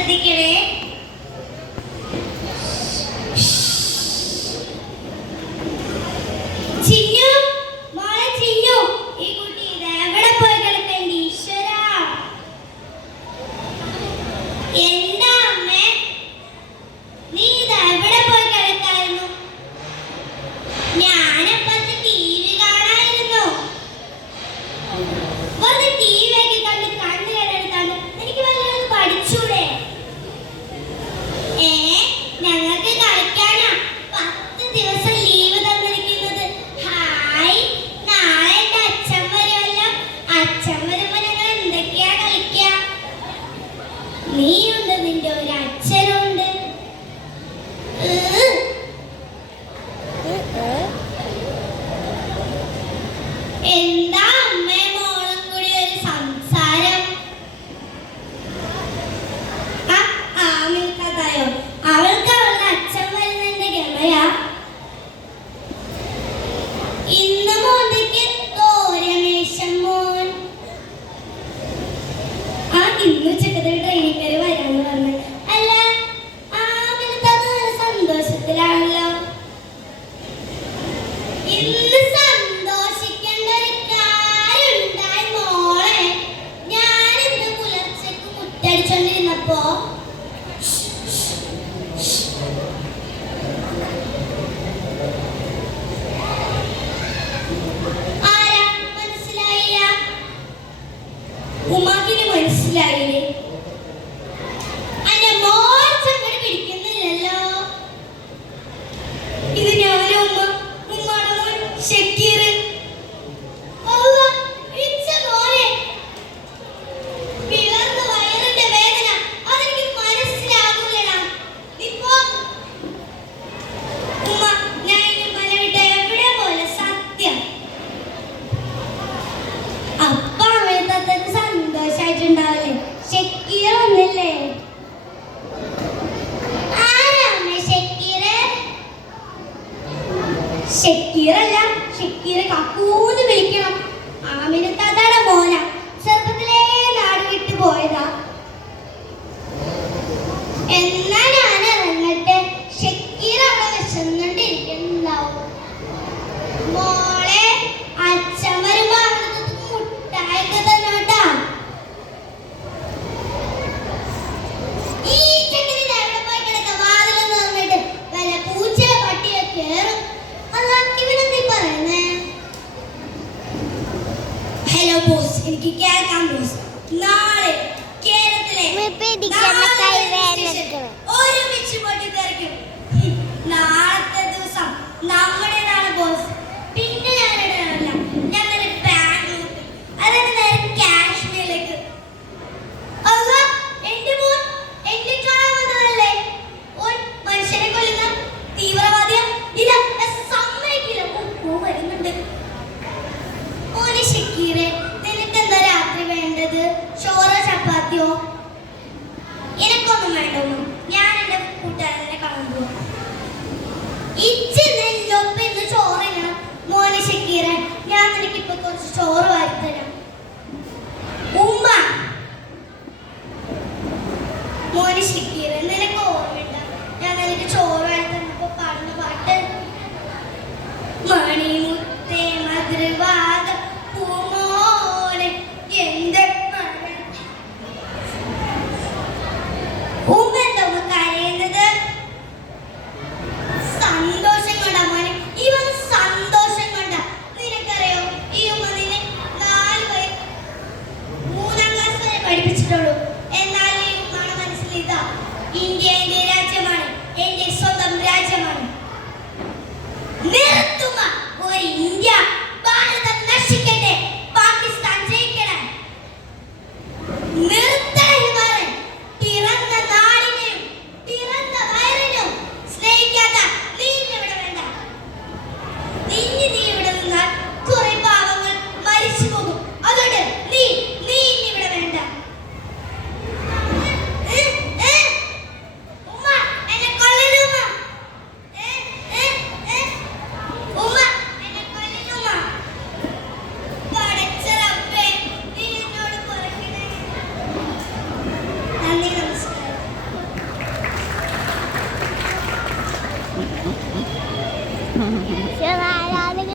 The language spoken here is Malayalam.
ശ്രദ്ധിക്കണേ. ചിന്നു, മോളെ ചിന്നു, ഈ കുട്ടി എവിടെ പോയി കിടക്കേണ്ടി? ഈശ്വരാ, എന്താ അമ്മേ, നീ എവിടെ പോയി കിടക്കായിരുന്നു? ഞാനപ്പുറത്ത് TV കാണായിരുന്നു. വെറുതെ TV ഒക്കെ കണ്ട് കണ്ണ് കേടെടുത്താണ്. എനിക്ക് വല്ലതും പഠിച്ചൂടെ? ഞങ്ങൾക്ക് കളിക്കാനാ 10 ദിവസം ലീവ് തന്നിരിക്കുന്നത്. ഹായ്, നാളെ എന്റെ അച്ഛൻ വരുമല്ലോ. അച്ഛൻ വരുമ്പോ ഞങ്ങൾ എന്തൊക്കെയാ കളിക്ക? നീയുണ്ട്, നിന്റെ ഒരു അച്ഛനുണ്ട്. എന്താ അമ്മേ മോളും കൂടി ഒരു സംസാരം? ആമിൽക്കതായോ? അവൾക്ക് അവളുടെ അച്ഛൻ വരുന്നതിന്റെ ഗമയാ. ഇന്ന് മോന്തയ്ക്ക് രമേശൻ മോൻ ഇന്ന് ഉച്ചക്കത്തെ ട്രെയിനിക്കാര് വരാന്ന് പറഞ്ഞു. അല്ല, ആമിൽക്കത് നല്ല സന്തോഷത്തിലാണല്ലോ. ഇന്ന് സന്തോഷിക്കേണ്ട ഒരു കാര്യമുണ്ടായി മോളെ. ഞാനിന്ന് പുലർച്ചയ്ക്ക് മുറ്റടിച്ചോണ്ടിരുന്നപ്പോ ആരാ മനസ്സിലായില്ല? ഉമാക്കിന് മനസ്സിലായില്ലേ? അന്റെ മോൻ ചങ്ങട് പിടിക്കുന്നില്ലല്ലോ. ഇത് ഞാനും ഉമ്മ, ഉമ്മാടെ മോൻ ഷക്കീർ. പിളർന്ന വയറിന്റെ വേദന അതെനിക്ക് മനസ്സിലാകൂലടാ. ഇപ്പോ ഉമ്മ, ഞാൻ ഇനി മല വിട്ട് എവിടെ പോലെ സത്യം. അപ്പ അവിടുത്തെ സന്തോഷായിട്ടുണ്ടാവില്ലേ? ഷക്കീർ വന്നില്ലേ? ആരാണ് ഷക്കീർ? ഷക്കീറല്ല, ഷക്കീറെ കക്കൂന്ന് വിളിക്കണം. ആമിനത്താത്താടെ മോന. ചെറുപ്പത്തിലേ നാട് വിട്ടു പോയതാ. എന്നാ ഞാൻ ഇറങ്ങട്ടെ. ഷക്കീർ അവിടെ വിശന്നുകൊണ്ടിരിക്കുന്നുണ്ടാവും. മോളെ, അച്ഛൻ വരുമ്പോ അവിടുത്തെ മുട്ടായൊക്കെ തന്നോട്ടാ. ഈ ചെക്കനിത് എവിടെ പോയി കിടക്ക? വാതിലൊന്ന് തുറന്നിട്ട് വല്ല പൂച്ചയോ പട്ടിയോ കേറും. അല്ല, ഇവനെന്തീ പറയുന്നേ? ഹലോ ബോസ്, എനിക്ക് കേൾക്കാം ബോസ്. നാളെ കേരളത്തിലെ ഒരുമിച്ച് പൊട്ടിത്തെറിക്കും. നാളത്തെ ദിവസം നമ്മുടേതാണ് ബോസ്. പിന്നെ ഞാനിടല്ല, ഞങ്ങളുടെ ബാംഗ്ലൂർക്ക്, അതായത് നേരെ കാശ്മീരിലേക്ക്. അല്ല, എന്റെ മോൻ എന്നെ കാണാൻ വന്നതല്ലേ? ഓൻ മനുഷ്യനെ കൊല്ലുന്ന തീവ്രവാദിയാ? ഇല്ല, ഞാൻ സമ്മതിക്കില്ല. വരുന്നുണ്ട്. ഓന് ഷക്കീറെ, നിനക്കെന്താ രാത്രി വേണ്ടത്? ചോറോ ചപ്പാത്തിയോ? എനിക്കൊന്നും വേണ്ടൊന്നും. ഞാൻ എന്റെ കൂട്ടുകാരനെ കാണാൻ പോവാ. ഇച്ചിന്നൊപ്പം ഇന്ന് ചോറിങ്ങണം. മോനെ ഷക്കീറെ, ഞാൻ നിനക്കിപ്പോ കുറച്ച് ചോറ് വാരിത്തരാം. ഉമ്മ, മോനെ ഷക്കീറെ, നിനക്ക് ഓർമ്മയുണ്ട ഞാൻ നിനക്ക് ചോറ് വാരിത്തന്നപ്പോ പാടുന്ന പാട്ട്? മണിമുത്തേ മധുരവാദ പൂമോനെ എന്റെ ഉമ്മ എന്താ കരയുന്നത്? സന്തോഷം കൊണ്ടാ മോനെ. ഇവൻ സന്തോഷം കൊണ്ടാ. നിനക്കറിയോ, ഈ ഉമ്മ നിന്നെ 3-ാം ക്ലാസ് വരെ പഠിപ്പിച്ചിട്ടുള്ളൂ. എന്നാൽ ഈ ഉമ്മയുടെ മനസ്സിൽ ഇതാ, ഇന്ത്യ എന്റെ രാജ്യമാണ്, എന്റെ സ്വന്തം രാജ്യമാണ്. നിർത്തുക ഒരു ഇന്ത്യ. ഭാരതം നശിക്കട്ടെ, പാകിസ്ഥാൻ ജയിക്കട്ടെ. നിർത്തണം. പിറന്ന നാടിനെയും പിറന്ന വയറിനും സ്നേഹിക്കാത്ത നീ ഇവിടെ വേണ്ട. നീ ഇവിടെ നിന്നാൽ കുറെ പാവങ്ങൾ മരിച്ചു പോകും. അതുകൊണ്ട് നീ ഇവിടെ വേണ്ട. ഉമ്മ, എന്നെ കൊല്ലരുമ്മ. ഉമ്മ, എന്നെ കൊല്ലരുമ്മ. ഈശോ ആരാധന